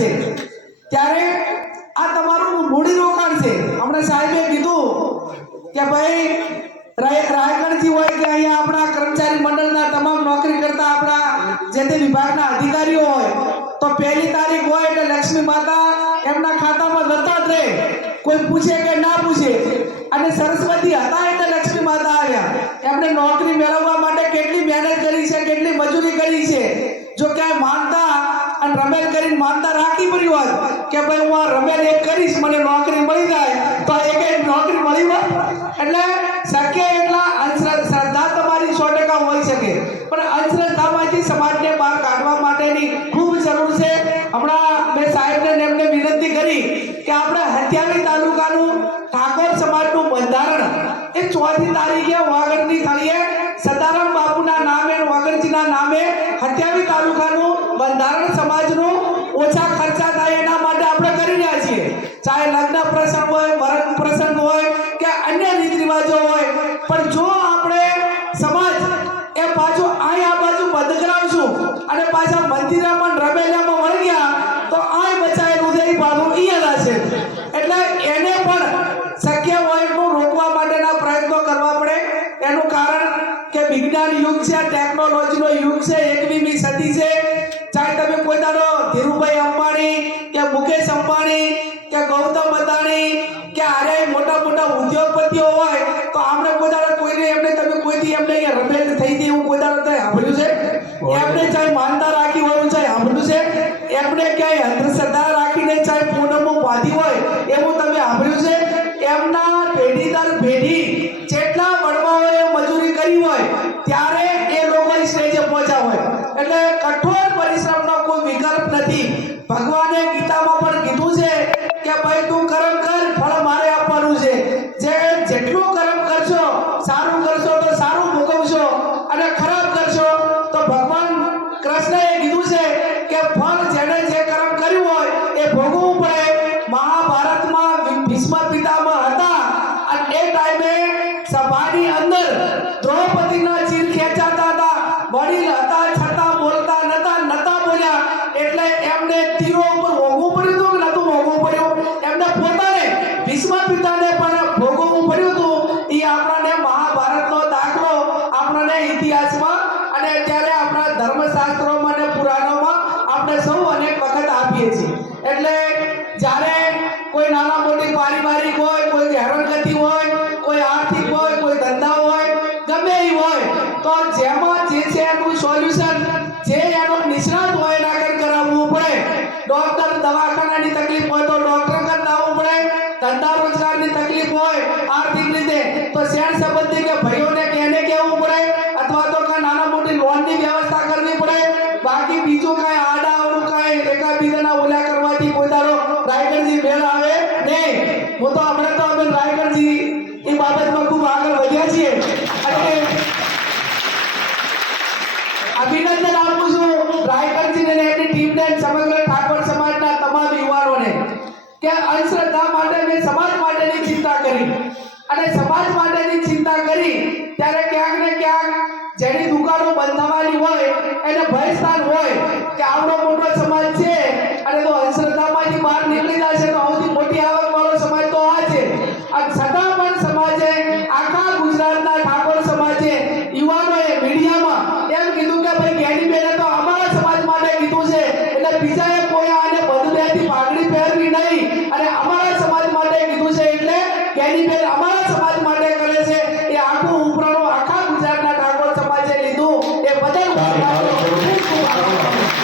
છે ત્યારે આ તમારું મૂડી રોકાણ છે। હમણાં સાહેબે કીધું કે ભાઈ રાયગઢથી હોય કે અહીંયા આપણા કર્મચારી મંડળના તમામ નોકરી કરતા આપણા જે તે વિભાગના અધિકારીઓ હોય તો પહેલી તારીખ હોય એટલે લક્ષ્મી માતા એમના ખાતામાં જતા જ રહે, કોઈ પૂછે કે ના પૂછે। અને સરસ્વતી હતા એટલે લક્ષ્મી માતા આવ્યા। એમણે નોકરી મેળવવા માટે કેટલી મહેનત કરી છે, કેટલી મજૂરી કરી છે। જો ક્યાંય માનતા અને રમેલ કરીને માનતા રાખી પડી હોત કે ભાઈ હું આ રમેલ એક કરીશ મને નોકરી મળી જાય તો એક નોકરી મળી હોત। એટલે શક્ય એટલા અંધશ્રદ્ધા તમારી 100% હોઈ શકે પણ અંધશ્રદ્ધામાંથી સમાજને બહાર કાઢવા માટેની ખૂબ જરૂર છે। હમણાં મેં સાહેબને એમને વિનંતી કરી કે આપણે હથિયાવી તાલુકાનું ઠાકોર સમાજનું બંધારણ એ 4મી તારીખે વાગડની થળીએ સદારામ બાપુના નામે વાગડજીના નામે હથિયાવી તાલુકાનું બંધારણ સમાજનું ઓછા ખર્ચા થાય એના માટે આપણે કરી રહ્યા છીએ। ચાહે લગ્ન પ્રસંગ હોય, મરણ પ્રસંગ હોય કે અન્ય રીત રિવાજો હોય, પણ જો આપણે સમાજ એ પાછું આ બાજુ બંધ કરાવશું અને પાછા મંદિરમાં રમેલામાં વળી ગયા તો આ બચાયેલું છે એ પાછું અહીંયા છે। એટલે એને પણ શક્ય હોય એટલું રોકવા માટેના પ્રયત્નો કરવા પડે। એનું કારણ કે વિજ્ઞાન યુગ છે, ટેકનોલોજીનો યુગ છે, 21મી સદી છે। ચાહે તમે કોઈ દાડો ધીરુભાઈ અંબાણી કે મુકેશ અંબાણી કે ગૌતમ અદાણી કે આરે મોટા મોટા ઉદ્યોગપતિઓ હોય તો આપણે કોઈ દાડો કોઈને એમને તમે કોઈથી એમને રમેલ થઈ ગઈ એવું કોઈ દાડો તો સાંભળ્યું છે? એમને ચાહે માનતા રાખી હોય ચાહે સાંભળ્યું છે? એમને ક્યાંય અંધશ્રદ્ધા રાખીને ચાહે પૂનમો બાંધી હોય એવું તમે સાંભળ્યું છે? એમના પેઢી દર પેઢી જેટલા વડવાઓએ મજૂરી કરી હોય ત્યારે એ લોકો સ્ટેજે પહોંચ્યા હોય। એટલે કઠોર પરિશ્રમનો કોઈ વિકલ્પ નથી। ભગવાને ગીતામાં પણ કીધું છે કે ભાઈ તું કર્મ કર, ફળ મારે આપવાનું છે। જેટલું કર્મ કરશો, સારું કરશો તો સારું ભોગવશો અને ખરાબ કરશો તો ભગવાન કૃષ્ણએ કીધું છે કે ફળ જેણે જે કર્મ કર્યું હોય એ ભોગવવું પડે। મહાભારતમાં ભીષ્મ પિતામહ હતા અને એ ટાઈમે સભાની અંદર દ્રૌપદીના ચીર ખેંચાતા હતા, વડીલ હતા છતાં બોલતા નતા બોલ્યા એટલે એમને તીરો ઉપર ભોગવવું પડ્યું હતું કે નતું ભોગવવું પડ્યું? એમને પોતાને ભીષ્મ પિતાને પણ ભોગવવું પડ્યું હતું। એ આપણને મહાભારતનો દાખલો આપણને ઇતિહાસમાં અને અત્યારે આપણા ધર્મશાસ્ત્રોમાં અને પુરાણોમાં આપણે સૌ અનેક વખત આપીએ છીએ। એટલે જ્યારે કોઈ નાના મોટી પારિવારિક હોય, કોઈ હેરાનગતિ હોય, કોઈ આર્થિક હોય, કોઈ ધંધા હોય, ગમે એ હોય તો જેમાં જે છે એનું સોલ્યુશન જે એનો નિષ્ણાત હોય એના આગળ કરાવવું પડે। ડોક્ટર દવાખાનાની તકલીફ હોય તો ડોક્ટર આગળ આવવું પડે, ધંધા રોજગારની તકલીફ હોય આર્થિક રીતે તો શેર સંબંધી કે ભાઈઓને એને કહેવું પડે અથવા તો કાંઈ નાના મોટી લોનની વ્યવસ્થા કરવી પડે। બાકી બીજું કાંઈ આડાઅવળું કાંઈ એકાબીજાના ઓલા કરવાથી કોઈ દાડો રાયગઢજી મેળ આવે નહીં। હું તો હમણાં તો અમે રાયગઢજી એ બાબતમાં ખૂબ આગળ વધ્યા છીએ અને અભિનંદન આપું છું રાયગઢજીને અને એમની ટીમને, સમગ્ર ઠાકોર સમાજના તમામ યુવાનોને કે અંધશ્રદ્ધા માટે મેં સમાજ માટેની ચિંતા કરી અને સમાજ માટેની ચિંતા કરી ત્યારે ક્યાંક ને ક્યાંક જેની દુકાનો બંધ થવાની હોય એને ભયસ્થાન હોય કે આવડો મોટો સમાજ છે અને તો અંધશ્રદ્ધામાંથી બહાર નીકળી જશે તો સૌથી મોટી આવકવાળો સમાજ તો આ છે। અને છતાં પણ સમાજે આખા ગુજરાતના ઠાકોર સમાજે યુવાનોએ મીડિયામાં એમ કીધું કે ભાઈ જ્ઞાનીબેને તો અમારા સમાજ માટે કીધું છે એટલે બીજાએ કોઈ આને બધું પાઘડી પહેરવી નહીં અને અમારા સમાજ માટે કીધું છે એટલે જ્ઞાનીબેન અમારા સમાજ માટે કરે છે। એ આખું ઉપરાણું આખા ગુજરાતના ઠાકોર સમાજે લીધું એ બદલ ખૂબ ખૂબ આભાર।